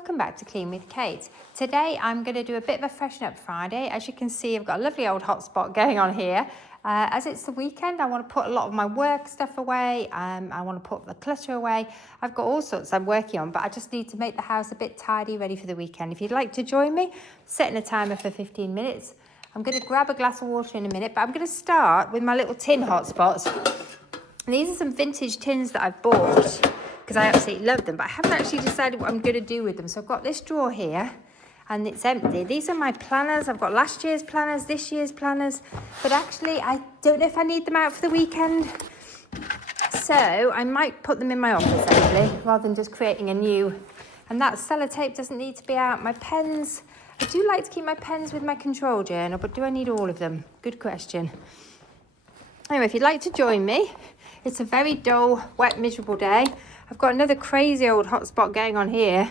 Welcome back to Clean with Kate. Today I'm going to do a bit of a Freshen Up Friday. As you can see, I've got a lovely old hotspot going on here. As it's the weekend, I want to put a lot of my work stuff away. I want to put the clutter away. I've got all sorts I'm working on, but I just need to make the house a bit tidy, ready for the weekend. If you'd like to join me, setting a timer for 15 minutes. I'm going to grab a glass of water in a minute, but I'm going to start with my little tin hotspots. These are some vintage tins that I've bought because I absolutely love them, but I haven't actually decided what I'm going to do with them. So I've got this drawer here and it's empty. These are my planners. I've got last year's planners, this year's planners, but actually I don't know if I need them out for the weekend. So I might put them in my office actually, rather than just creating a new. And that sellotape doesn't need to be out. My pens, I do like to keep my pens with my control journal, but do I need all of them? Good question. Anyway, if you'd like to join me, it's a very dull, wet, miserable day. I've got another crazy old hotspot going on here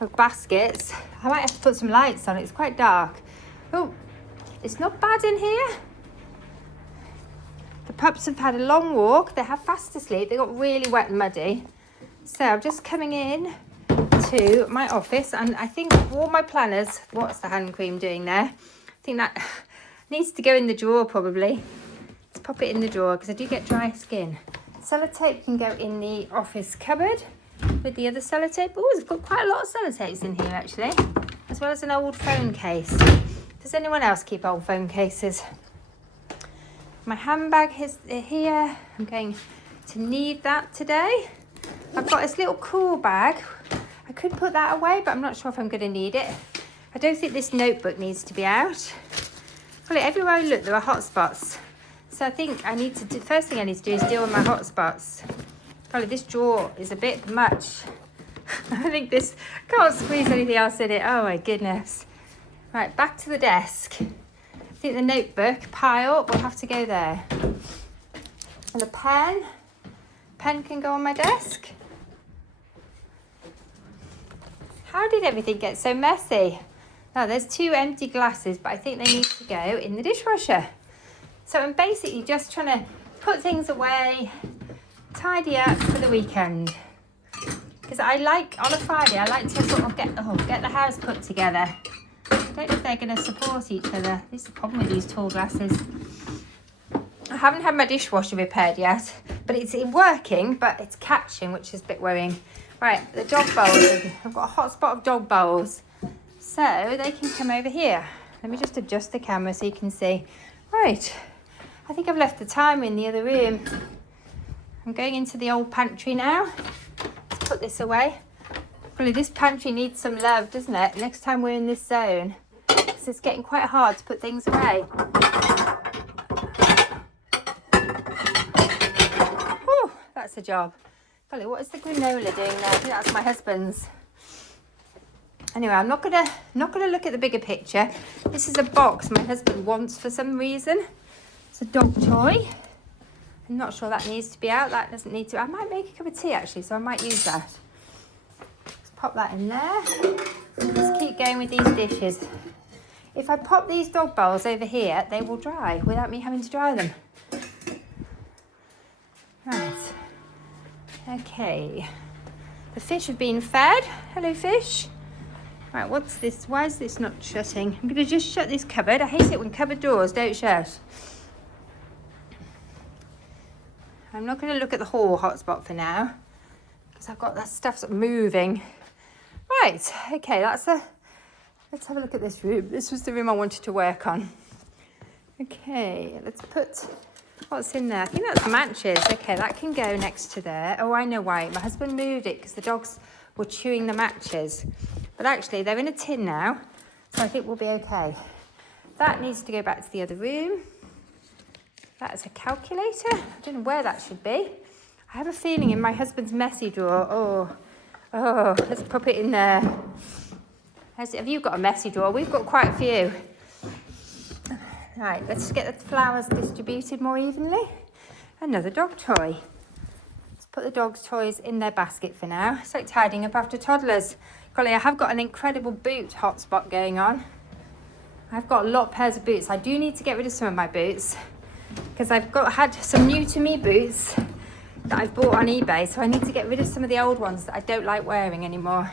of baskets. I might have to put some lights on. It's quite dark. Oh, it's not bad in here. The pups have had a long walk. They have fast asleep. They got really wet and muddy. So I'm just coming in to my office, and I think all my planners, what's the hand cream doing there? I think that needs to go in the drawer probably. Let's pop it in the drawer because I do get dry skin. Sellotape can go in the office cupboard with the other sellotape. Oh, I've got quite a lot of sellotapes in here actually, as well as an old phone case. Does anyone else keep old phone cases? My handbag is here. I'm going to need that today. I've got this little cool bag. I could put that away, but I'm not sure if I'm going to need it. I don't think this notebook needs to be out. Well, everywhere I look, there are hot spots. So I think I need to do, first thing I need to do is deal with my hotspots. Probably this drawer is a bit much. I think this, can't squeeze anything else in it. Oh my goodness. Right, back to the desk. I think the notebook pile will have to go there. And the pen can go on my desk. How did everything get so messy? Now there's 2 empty glasses, but I think they need to go in the dishwasher. So I'm basically just trying to put things away, tidy up for the weekend. Because I like, on a Friday, I like to sort of get the house put together. I don't know if they're going to support each other. This is the problem with these tall glasses. I haven't had my dishwasher repaired yet, but it's working, but it's catching, which is a bit worrying. Right, the dog bowls. I've got a hot spot of dog bowls. So they can come over here. Let me just adjust the camera so you can see. Right. I think I've left the timer in the other room. I'm going into the old pantry now. Let's put this away. Probably this pantry needs some love, doesn't it? Next time we're in this zone. Because it's getting quite hard to put things away. Whew, that's a job. Golly, what is the granola doing there? I think that's my husband's. Anyway, I'm not gonna look at the bigger picture. This is a box my husband wants for some reason. It's a dog toy. I'm not sure that needs to be out. That doesn't need to. I might make a cup of tea actually, so I might use that. Let's pop that in there. Let's keep going with these dishes. If I pop these dog bowls over here, they will dry without me having to dry them. Right. Okay. The fish have been fed. Hello, fish. Right, what's this? Why is this not shutting? I'm going to just shut this cupboard. I hate it when cupboard doors don't shut. I'm not going to look at the whole hotspot for now because I've got that stuff moving. Right, okay, let's have a look at this room. This was the room I wanted to work on. Okay, let's put, what's in there? I think that's matches. Okay, that can go next to there. Oh, I know why. My husband moved it because the dogs were chewing the matches. But actually, they're in a tin now, so I think we'll be okay. That needs to go back to the other room. That is a calculator. I don't know where that should be. I have a feeling in my husband's messy drawer. Oh, let's pop it in there. Have you got a messy drawer? We've got quite a few. Right, let's get the flowers distributed more evenly. Another dog toy. Let's put the dog's toys in their basket for now. It's like tidying up after toddlers. Golly, I have got an incredible boot hotspot going on. I've got a lot of pairs of boots. I do need to get rid of some of my boots because I've had some new to me boots that I've bought on eBay, so I need to get rid of some of the old ones that I don't like wearing anymore.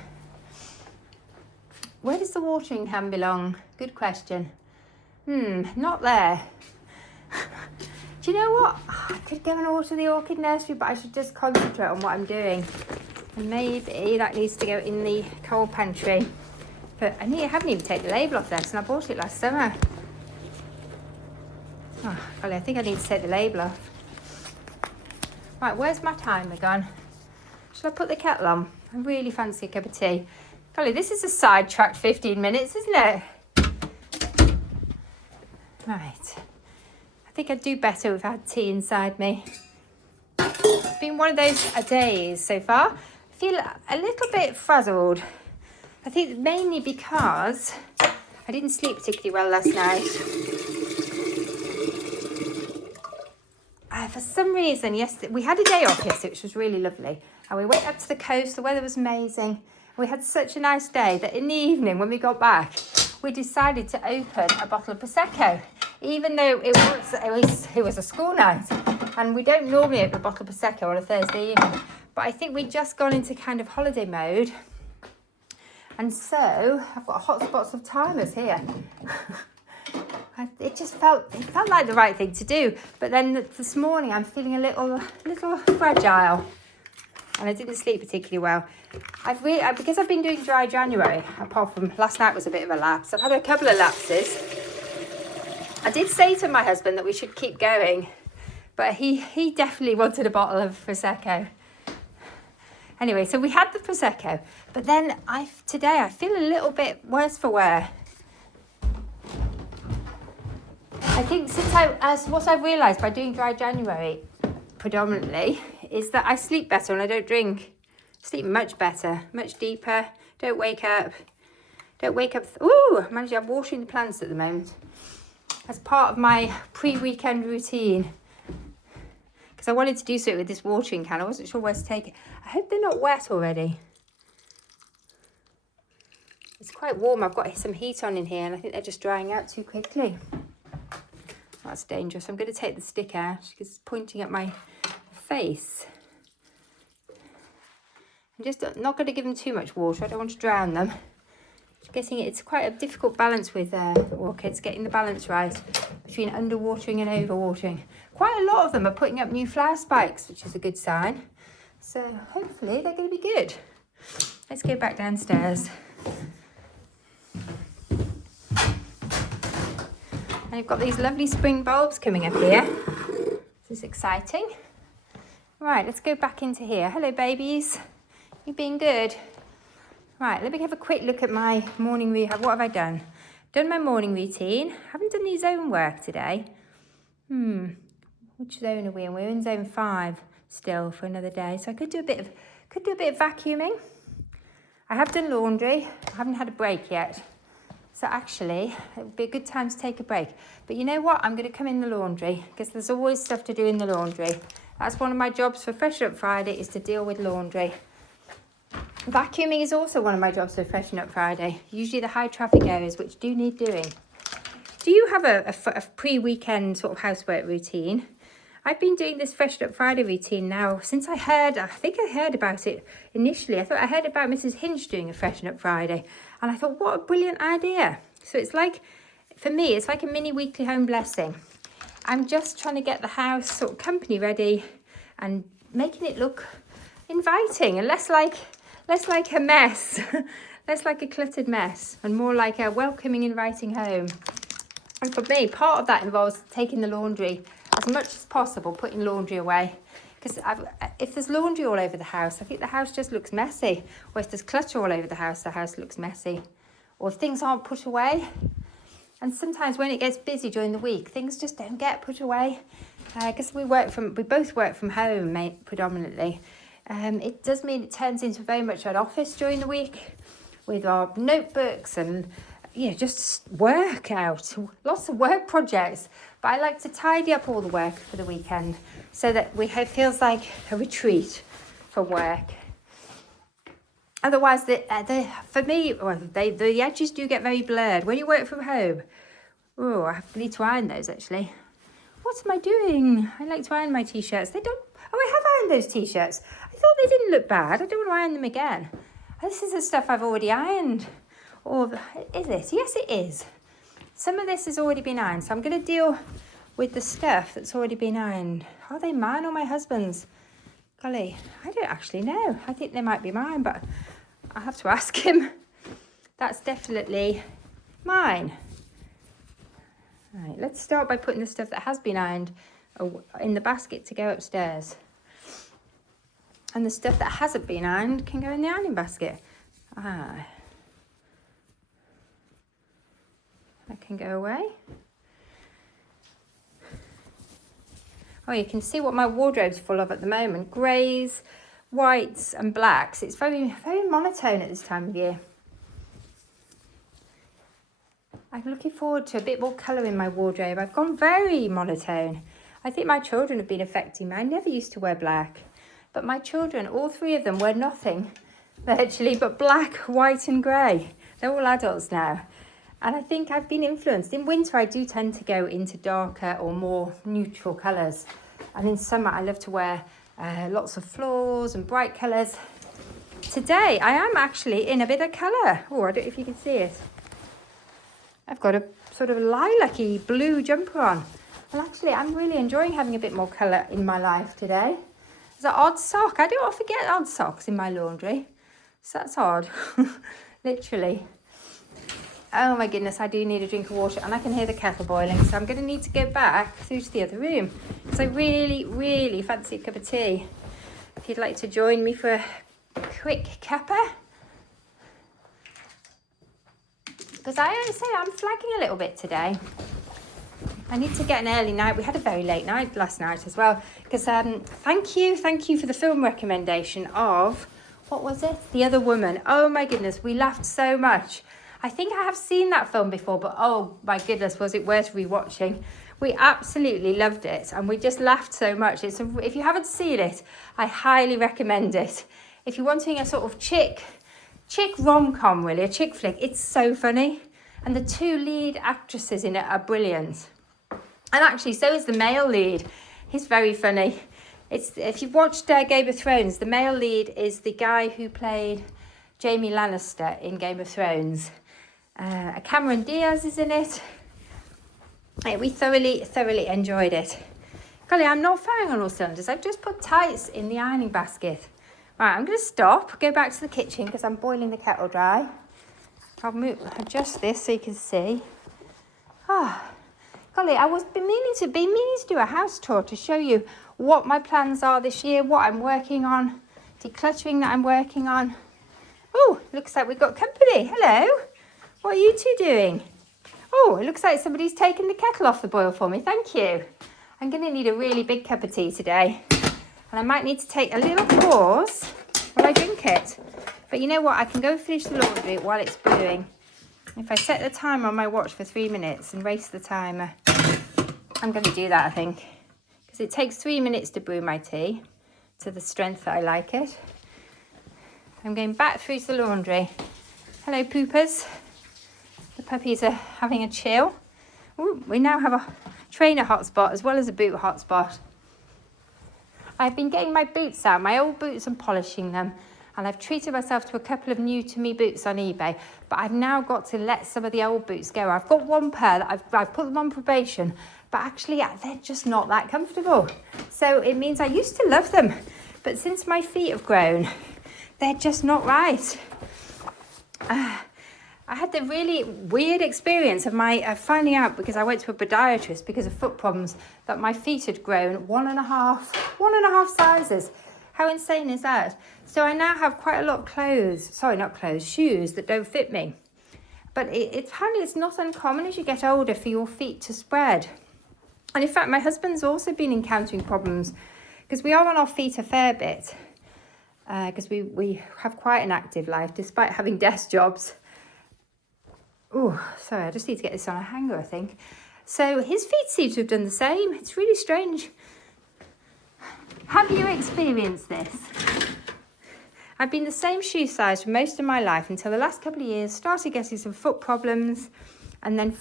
Where does the watering can belong? Good question. Not there. Do you know what? I could go and water the orchid nursery, but I should just concentrate on what I'm doing. And maybe that needs to go in the cold pantry. But I haven't even taken the label off this, and I bought it last summer. Oh, golly, I think I need to take the label off. Right, where's my timer gone? Should I put the kettle on? I really fancy a cup of tea. Golly, this is a sidetracked 15 minutes, isn't it? Right. I think I'd do better if I had tea inside me. It's been one of those days so far. I feel a little bit frazzled. I think mainly because I didn't sleep particularly well last night. For some reason, yesterday, we had a day off yesterday, which was really lovely. And we went up to the coast, the weather was amazing. We had such a nice day that in the evening, when we got back, we decided to open a bottle of Prosecco, even though it was a school night. And we don't normally open a bottle of Prosecco on a Thursday evening. But I think we'd just gone into kind of holiday mode. And so I've got hotspots of timers here. It felt like the right thing to do. But then this morning I'm feeling a little fragile, and I didn't sleep particularly well. Because I've been doing dry January, apart from last night was a bit of a lapse. I've had a couple of lapses. I did say to my husband that we should keep going, but he definitely wanted a bottle of Prosecco. Anyway, so we had the Prosecco, but then today I feel a little bit worse for wear. I think what I've realised by doing dry January predominantly is that I sleep better when I don't drink. Sleep much better, much deeper. Don't wake up. Ooh, I'm watering the plants at the moment. As part of my pre-weekend routine. Because I wanted to do something with this watering can. I wasn't sure where to take it. I hope they're not wet already. It's quite warm. I've got some heat on in here, and I think they're just drying out too quickly. That's dangerous. I'm going to take the stick out because it's pointing at my face. I'm just not going to give them too much water. I don't want to drown them. It's quite a difficult balance with orchids, getting the balance right between underwatering and overwatering. Quite a lot of them are putting up new flower spikes, which is a good sign. So hopefully they're going to be good. Let's go back downstairs. And I've got these lovely spring bulbs coming up here. This is exciting. Right, let's go back into here. Hello, babies. You being good? Right, let me have a quick look at my morning routine. What have I done? Done my morning routine. Haven't done any zone work today. Which zone are we in? We're in zone 5 still for another day. So I could do a bit of vacuuming. I have done laundry. I haven't had a break yet. So actually, it would be a good time to take a break. But you know what? I'm going to come in the laundry because there's always stuff to do in the laundry. That's one of my jobs for Freshen Up Friday, is to deal with laundry. Vacuuming is also one of my jobs for Freshen Up Friday. Usually the high traffic areas which do need doing. Do you have a pre-weekend sort of housework routine? I've been doing this Freshen Up Friday routine now since I think I heard about it initially. I thought I heard about Mrs. Hinch doing a Freshen Up Friday. And I thought, what a brilliant idea. So it's like, for me, it's like a mini weekly home blessing. I'm just trying to get the house sort of company ready and making it look inviting and less like a mess, less like a cluttered mess and more like a welcoming, inviting home. And for me, part of that involves taking the laundry as much as possible, putting laundry away. Because if there's laundry all over the house, I think the house just looks messy. Or if there's clutter all over the house looks messy. Or if things aren't put away. And sometimes when it gets busy during the week, things just don't get put away. Because we both work from home predominantly. It does mean it turns into very much an office during the week with our notebooks and just work out, lots of work projects. But I like to tidy up all the work for the weekend so that it feels like a retreat from work. Otherwise, for me, the edges do get very blurred. When you work from home, I need to iron those actually. What am I doing? I like to iron my t-shirts. I have ironed those t-shirts. I thought they didn't look bad. I don't want to iron them again. This is the stuff I've already ironed. Or is it? Yes, it is. Some of this has already been ironed, so I'm going to deal with the stuff that's already been ironed. Are they mine or my husband's? Golly, I don't actually know. I think they might be mine, but I'll have to ask him. That's definitely mine. Right, let's start by putting the stuff that has been ironed in the basket to go upstairs. And the stuff that hasn't been ironed can go in the ironing basket. That can go away. Oh, you can see what my wardrobe's full of at the moment. Greys, whites and blacks. It's very, very monotone at this time of year. I'm looking forward to a bit more colour in my wardrobe. I've gone very monotone. I think my children have been affecting me. I never used to wear black. But my children, all three of them, wear nothing virtually but black, white and grey. They're all adults now. And I think I've been influenced. In winter, I do tend to go into darker or more neutral colours. And in summer, I love to wear lots of florals and bright colours. Today, I am actually in a bit of colour. Oh, I don't know if you can see it. I've got a sort of lilac-y blue jumper on. Well, actually, I'm really enjoying having a bit more colour in my life today. There's an odd sock. I don't often get odd socks in my laundry. So that's odd. Literally. Oh my goodness, I do need a drink of water and I can hear the kettle boiling. So I'm going to need to go back through to the other room because I really, really fancy a cup of tea. If you'd like to join me for a quick cuppa. Because I always say I'm flagging a little bit today. I need to get an early night. We had a very late night last night as well. Because thank you for the film recommendation of, what was it? The Other Woman. Oh my goodness, we laughed so much. I think I have seen that film before, but oh my goodness, was it worth rewatching? We absolutely loved it and we just laughed so much. If you haven't seen it, I highly recommend it. If you're wanting a sort of chick rom-com, really, a chick flick, it's so funny. And the two lead actresses in it are brilliant. And actually, so is the male lead. He's very funny. If you've watched Game of Thrones, the male lead is the guy who played Jaime Lannister in Game of Thrones. Cameron Diaz is in it. We thoroughly enjoyed it. Golly, I'm not firing on all cylinders. I've just put tights in the ironing basket. Right, I'm going to stop, go back to the kitchen because I'm boiling the kettle dry. I'll adjust this so you can see. Golly, I was meaning to do a house tour to show you what my plans are this year, what I'm working on, decluttering that I'm working on. Oh, looks like we've got company. Hello. What are you two doing? Oh, it looks like somebody's taken the kettle off the boil for me. Thank you. I'm going to need a really big cup of tea today. And I might need to take a little pause while I drink it. But you know what? I can go finish the laundry while it's brewing. If I set the timer on my watch for 3 minutes and race the timer, I'm going to do that, I think. Because it takes 3 minutes to brew my tea to the strength that I like it. I'm going back through to the laundry. Hello, poopers. The puppies are having a chill. Ooh, we now have a trainer hotspot as well as a boot hotspot. I've been getting my boots out, my old boots, and polishing them. And I've treated myself to a couple of new to me boots on eBay. But I've now got to let some of the old boots go. I've got one pair that I've put them on probation. But actually, they're just not that comfortable. So it means I used to love them. But since my feet have grown, they're just not right. I had the really weird experience of finding out, because I went to a podiatrist because of foot problems, that my feet had grown one and a half sizes. How insane is that? So I now have quite a lot of shoes that don't fit me. But apparently it's not uncommon as you get older for your feet to spread. And in fact, my husband's also been encountering problems because we are on our feet a fair bit. Because we have quite an active life despite having desk jobs. Oh, sorry, I just need to get this on a hanger, I think. So his feet seem to have done the same. It's really strange. Have you experienced this? I've been the same shoe size for most of my life until the last couple of years, started getting some foot problems, and then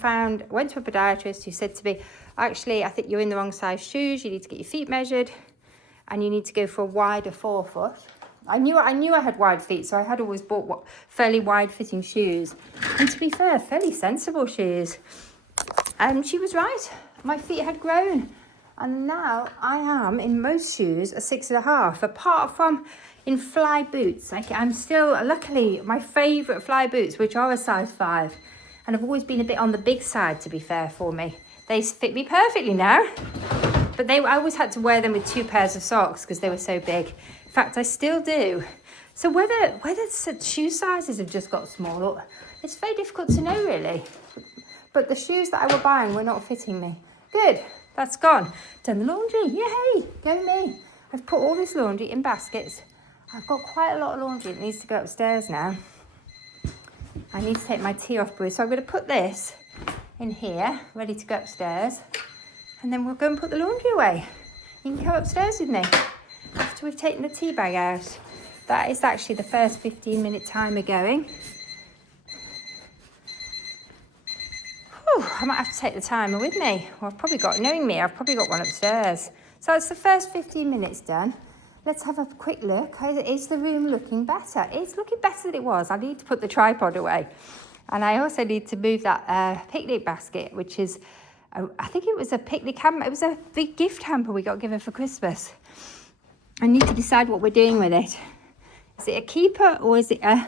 went to a podiatrist who said to me, actually, I think you're in the wrong size shoes. You need to get your feet measured and you need to go for a wider forefoot. I knew I had wide feet, so I had always bought fairly wide-fitting shoes. And to be fair, fairly sensible shoes. She was right. My feet had grown. And now I am, in most shoes, a 6.5. Apart from in fly boots. I'm still, luckily, my favourite fly boots, which are a size 5. And have always been a bit on the big side, to be fair, for me. They fit me perfectly now. But I always had to wear them with 2 pairs of socks because they were so big. In fact, I still do. So whether shoe sizes have just got smaller, it's very difficult to know, really. But the shoes that I were buying were not fitting me. Good, that's gone. Done the laundry, yay, go me. I've put all this laundry in baskets. I've got quite a lot of laundry that needs to go upstairs now. I need to take my tea off brew. So I'm going to put this in here, ready to go upstairs. And then we'll go and put the laundry away. You can come upstairs with me after we've taken the tea bag out. That is actually the first 15-minute timer going. Whew, I might have to take the timer with me. Well, knowing me, I've probably got one upstairs. So it's the first 15 minutes done. Let's have a quick look. Is the room looking better? It's looking better than it was. I need to put the tripod away. And I also need to move that picnic basket, which is, I think it was a picnic hamper. It was a big gift hamper we got given for Christmas. I need to decide what we're doing with it. Is it a keeper or is it a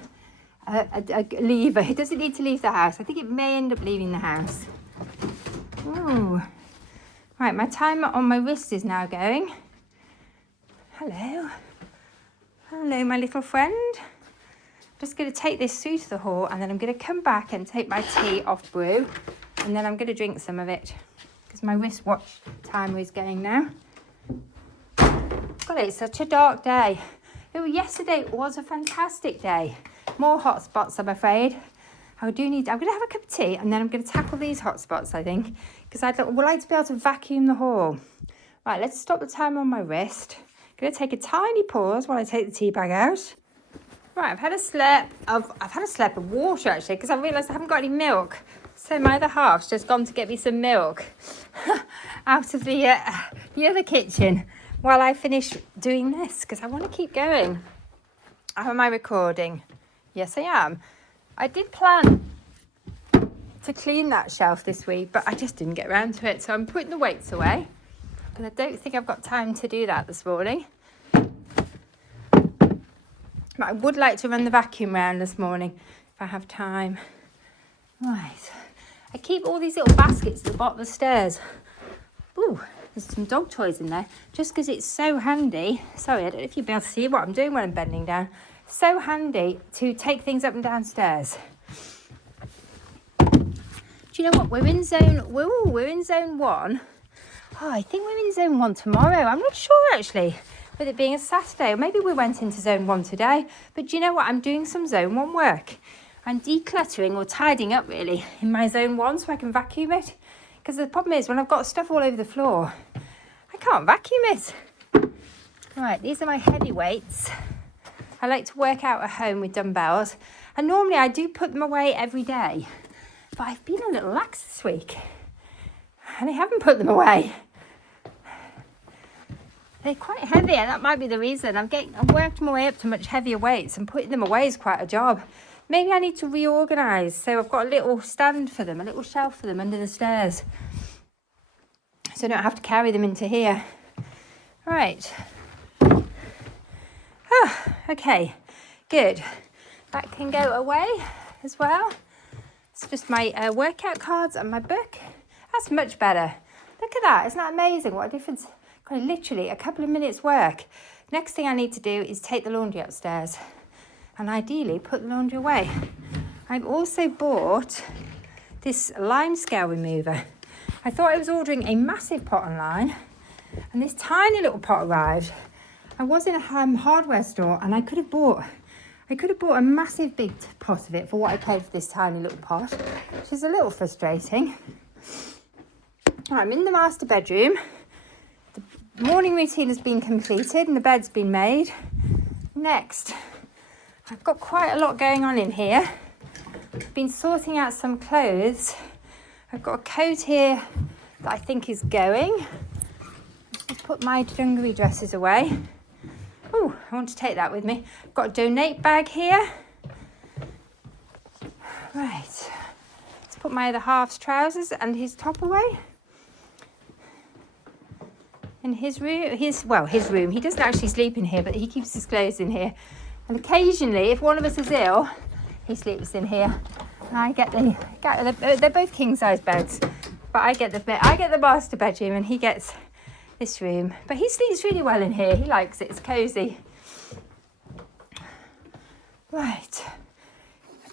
leaver? Does it need to leave the house? I think it may end up leaving the house. Ooh. Right, my timer on my wrist is now going. Hello. Hello, my little friend. I'm just going to take this through to the hall and then I'm going to come back and take my tea off brew and then I'm going to drink some of it because my wristwatch timer is going now. God, it's such a dark day. Yesterday was a fantastic day. More hot spots, I'm afraid. I'm going to have a cup of tea and then I'm going to tackle these hot spots, I think, because I'd like to be able to vacuum the hall. Right, let's stop the timer on my wrist. I'm going to take a tiny pause while I take the tea bag out. Right, I've had a slurp of water actually because I realised I haven't got any milk. So my other half's just gone to get me some milk out of the other kitchen while I finish doing this because I want to keep going. Am I recording? Yes, I am. I did plan to clean that shelf this week, but I just didn't get around to it. So I'm putting the weights away because I don't think I've got time to do that this morning. But I would like to run the vacuum round this morning if I have time. Right. I keep all these little baskets at the bottom of the stairs. Ooh, there's some dog toys in there. Just because it's so handy. Sorry, I don't know if you'll be able to see what I'm doing when I'm bending down. So handy to take things up and downstairs. Do you know what? We're in zone 1. Oh, I think we're in zone 1 tomorrow. I'm not sure actually. With it being a Saturday, or maybe we went into zone 1 today. But do you know what? I'm doing some zone 1 work. I'm decluttering or tidying up really in my zone 1 so I can vacuum it. Because the problem is when I've got stuff all over the floor, I can't vacuum it. Right, these are my heavy weights. I like to work out at home with dumbbells. And normally I do put them away every day. But I've been a little lax this week. And I haven't put them away. They're quite heavy, and that might be the reason. I've worked my way up to much heavier weights, and putting them away is quite a job. Maybe I need to reorganise. So I've got a little stand for them, a little shelf for them under the stairs. So I don't have to carry them into here. Right. Oh, okay, good. That can go away as well. It's just my workout cards and my book. That's much better. Look at that. Isn't that amazing? What a difference. Literally a couple of minutes work. Next thing I need to do is take the laundry upstairs and ideally put the laundry away. I've also bought this lime scale remover. I thought I was ordering a massive pot online and this tiny little pot arrived. I was in a hardware store and I could have bought a massive big pot of it for what I paid for this tiny little pot, which is a little frustrating. Right, I'm in the master bedroom. Morning routine has been completed and the bed's been made. Next, I've got quite a lot going on in here. I've been sorting out some clothes. I've got a coat here that I think is going. Let's just put my dungaree dresses away. Oh, I want to take that with me. Got a donate bag here. Right, let's put my other half's trousers and his top away. In his room, his room. He doesn't actually sleep in here, but he keeps his clothes in here. And occasionally, if one of us is ill, he sleeps in here. And I get they're both king size beds, but I get the master bedroom, and he gets this room. But he sleeps really well in here. He likes it. It's cozy. Right.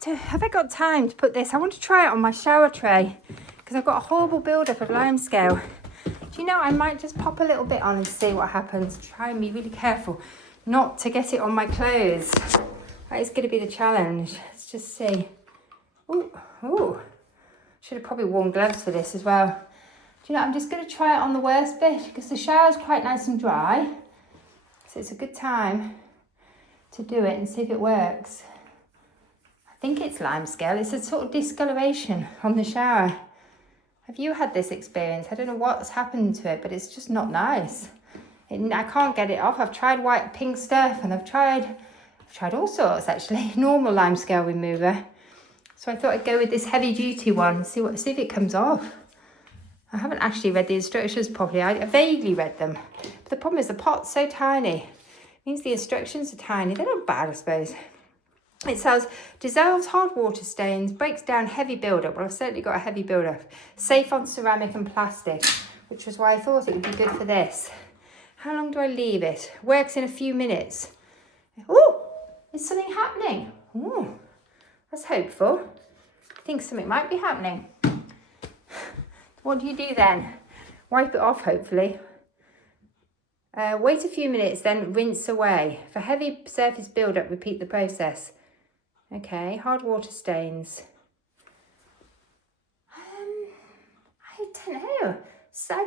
Have I got time to put this? I want to try it on my shower tray because I've got a horrible build-up of limescale. Do you know, I might just pop a little bit on and see what happens. Try and be really careful not to get it on my clothes. That is going to be the challenge. Let's just see. Ooh. Should have probably worn gloves for this as well. Do you know, I'm just going to try it on the worst bit because the shower's quite nice and dry. So it's a good time to do it and see if it works. I think it's limescale. It's a sort of discoloration on the shower. Have you had this experience? I don't know what's happened to it, but it's just not nice. I can't get it off. I've tried white pink stuff, and I've tried all sorts actually. Normal limescale remover. So I thought I'd go with this heavy duty one. See if it comes off. I haven't actually read the instructions properly. I vaguely read them. But the problem is the pot's so tiny. It means the instructions are tiny. They're not bad, I suppose. It says, dissolves hard water stains, breaks down heavy buildup. Well, I've certainly got a heavy buildup. Safe on ceramic and plastic, which was why I thought it would be good for this. How long do I leave it? Works in a few minutes. Oh, is something happening? Oh, that's hopeful. I think something might be happening. What do you do then? Wipe it off, hopefully. Wait a few minutes, then rinse away. For heavy surface buildup, repeat the process. Okay, hard water stains. I don't know. So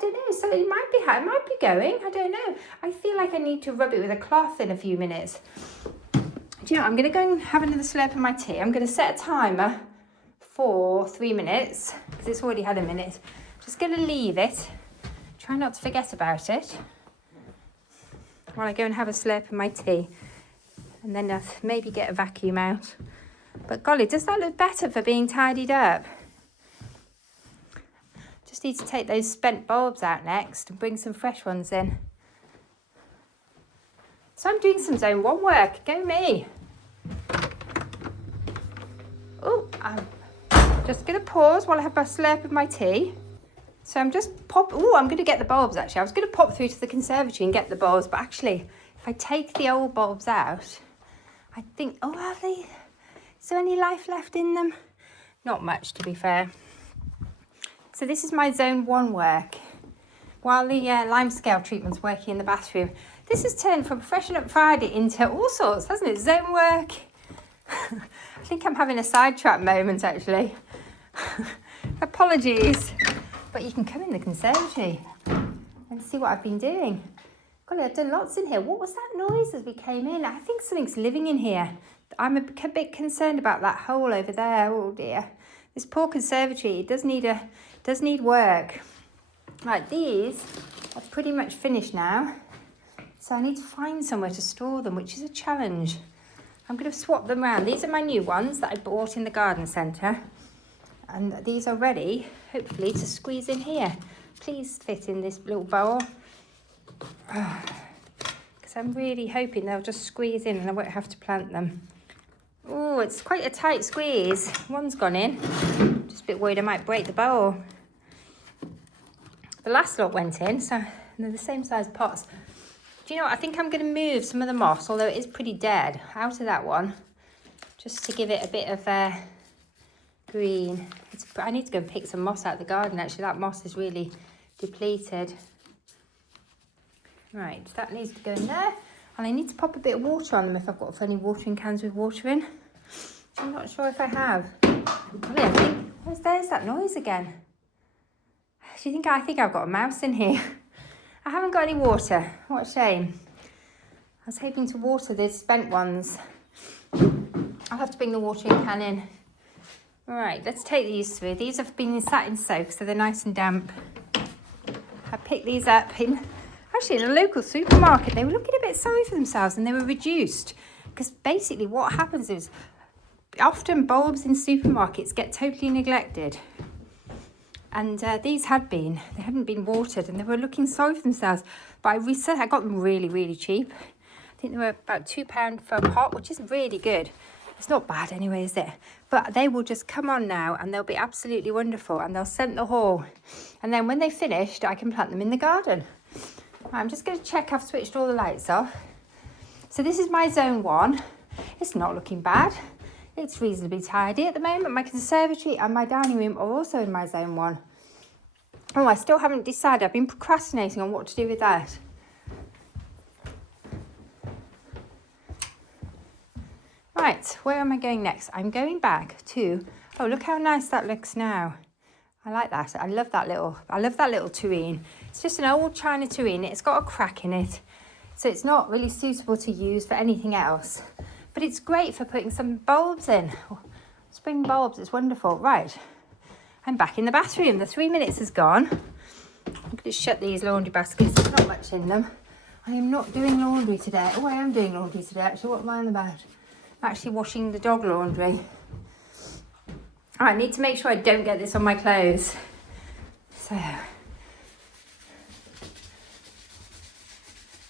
it might be going. I don't know. I feel like I need to rub it with a cloth in a few minutes. Do you know, I'm going to go and have another slurp of my tea. I'm going to set a timer for 3 minutes because it's already had a minute. Just going to leave it. Try not to forget about it while I go and have a slurp of my tea. And then I'll maybe get a vacuum out. But golly, does that look better for being tidied up? Just need to take those spent bulbs out next and bring some fresh ones in. So I'm doing some zone 1 work. Go me. Oh, I'm just going to pause while I have my slurp of my tea. So I'm going to get the bulbs actually. I was going to pop through to the conservatory and get the bulbs, but actually, if I take the old bulbs out, I think, have they? Is there any life left in them? Not much, to be fair. So this is my zone 1 work. While the limescale treatment's working in the bathroom, this has turned from Freshen Up Friday into all sorts, hasn't it? Zone work. I think I'm having a sidetrack moment, actually. Apologies. But you can come in the conservatory and see what I've been doing. Golly, I've done lots in here. What was that noise as we came in? I think something's living in here. I'm a bit concerned about that hole over there. Oh dear. This poor conservatory, it does need work. Right, these are pretty much finished now. So I need to find somewhere to store them, which is a challenge. I'm going to swap them around. These are my new ones that I bought in the garden centre. And these are ready, hopefully, to squeeze in here. Please fit in this little bowl. Because I'm really hoping they'll just squeeze in and I won't have to plant them. Oh, it's quite a tight squeeze. One's gone in. Just a bit worried I might break the bowl. The last lot went in, so they're the same size pots. Do you know what? I think I'm going to move some of the moss, although it is pretty dead, out of that one, just to give it a bit of green. I need to go and pick some moss out of the garden, actually. That moss is really depleted. Right, that needs to go in there. And I need to pop a bit of water on them if I've got any watering cans with water in. I'm not sure if I have. Really, I think, there's that noise again. Do you think I think I've got a mouse in here? I haven't got any water. What a shame. I was hoping to water the spent ones. I'll have to bring the watering can in. Right, let's take these through. These have been sat in soak, so they're nice and damp. I picked these up in... I actually in a local supermarket, they were looking a bit sorry for themselves and they were reduced. Because basically what happens is often bulbs in supermarkets get totally neglected. And these they hadn't been watered and they were looking sorry for themselves. But I got them really, really cheap. I think they were about £2 for a pot, which is really good. It's not bad anyway, is it? But they will just come on now and they'll be absolutely wonderful and they'll scent the hall. And then when they've finished, I can plant them in the garden. I'm just going to check I've switched all the lights off. So this is my zone 1. It's not looking bad. It's reasonably tidy at the moment. My conservatory and my dining room are also in my zone 1. Oh, I still haven't decided. I've been procrastinating on what to do with that. Right, where am I going next? I'm going back to, oh, look how nice that looks now. I like that. I love that little tureen. It's just an old china tureen. It's got a crack in it. So it's not really suitable to use for anything else. But it's great for putting some bulbs in. Spring bulbs, it's wonderful. Right, I'm back in the bathroom. The 3 minutes is gone. I'm going to shut these laundry baskets. There's not much in them. I am not doing laundry today. Oh, I am doing laundry today, actually. What am I on about? I'm actually washing the dog laundry. I need to make sure I don't get this on my clothes. So,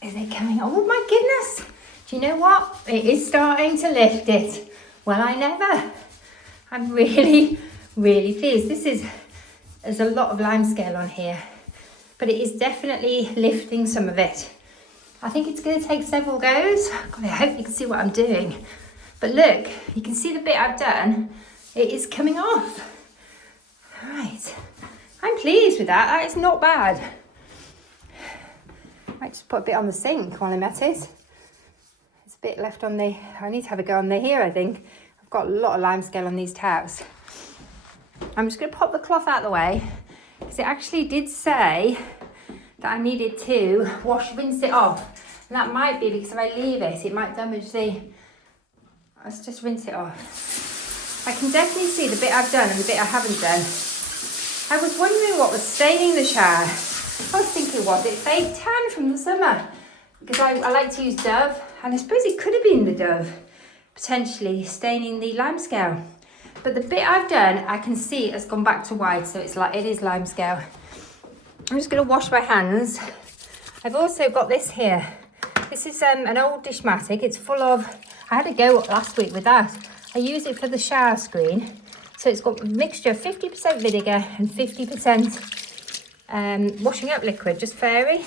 is it coming? Oh my goodness! Do you know what? It is starting to lift it. Well, I never. I'm really, really pleased. There's a lot of limescale on here, but it is definitely lifting some of it. I think it's going to take several goes. God, I hope you can see what I'm doing. But look, you can see the bit I've done. It is coming off. Right, I'm pleased with that. That is not bad. I might just put a bit on the sink while I'm at it. There's a bit left on the, I need to have a go on here, I think. I've got a lot of limescale on these taps. I'm just going to pop the cloth out of the way because it actually did say that I needed to rinse it off. And that might be because if I leave it, it might damage the, let's just rinse it off. I can definitely see the bit I've done and the bit I haven't done. I was wondering what was staining the shower. I was thinking, was it fake tan from the summer? Because I like to use Dove, and I suppose it could have been the Dove, potentially staining the limescale. But the bit I've done, I can see has gone back to white, so it's like it is limescale. I'm just going to wash my hands. I've also got this here. This is an old Dishmatic. It's full of, I had a go last week with that. I use it for the shower screen. So it's got a mixture of 50% vinegar and 50% washing up liquid, just fairy.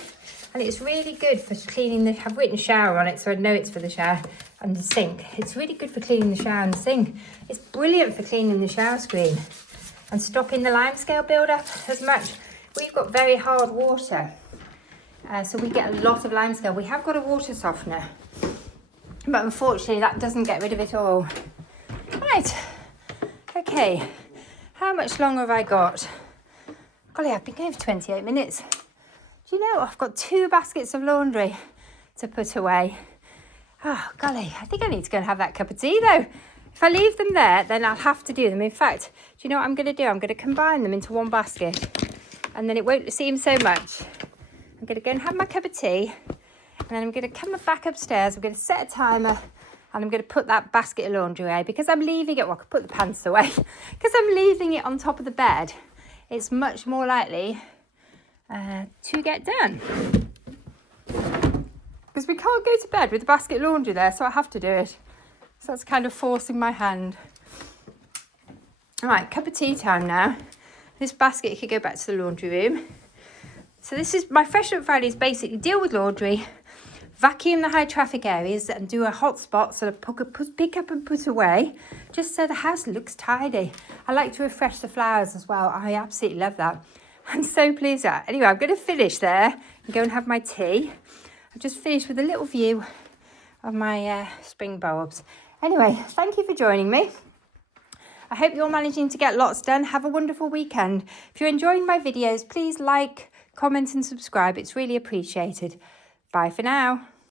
And it's really good for cleaning the, I've written shower on it, so I know it's for the shower and the sink. It's really good for cleaning the shower and the sink. It's brilliant for cleaning the shower screen and stopping the limescale build-up as much. We've got very hard water, so we get a lot of limescale. We have got a water softener, but unfortunately that doesn't get rid of it all. Right, okay, how much longer have I got? Golly, I've been going for 28 minutes. Do you know, I've got 2 baskets of laundry to put away. Oh, golly, I think I need to go and have that cup of tea though. If I leave them there, then I'll have to do them. In fact, do you know what I'm going to do? I'm going to combine them into one basket and then it won't seem so much. I'm going to go and have my cup of tea and then I'm going to come back upstairs. I'm going to set a timer and I'm going to put that basket of laundry away because I'm leaving it, well, I could put the pants away, because I'm leaving it on top of the bed. It's much more likely to get done. Because we can't go to bed with the basket of laundry there, so I have to do it. So that's kind of forcing my hand. All right, cup of tea time now. This basket could go back to the laundry room. So this is my Freshen Up Friday, is basically deal with laundry, vacuum the high traffic areas and do a hot spot, sort of pick up and put away, just so the house looks tidy. I like to refresh the flowers as well. I absolutely love that. I'm so pleased with that. Anyway, I'm going to finish there and go and have my tea. I've just finished with a little view of my spring bulbs. Anyway, thank you for joining me. I hope you're managing to get lots done. Have a wonderful weekend. If you're enjoying my videos, please like, comment and subscribe. It's really appreciated. Bye for now.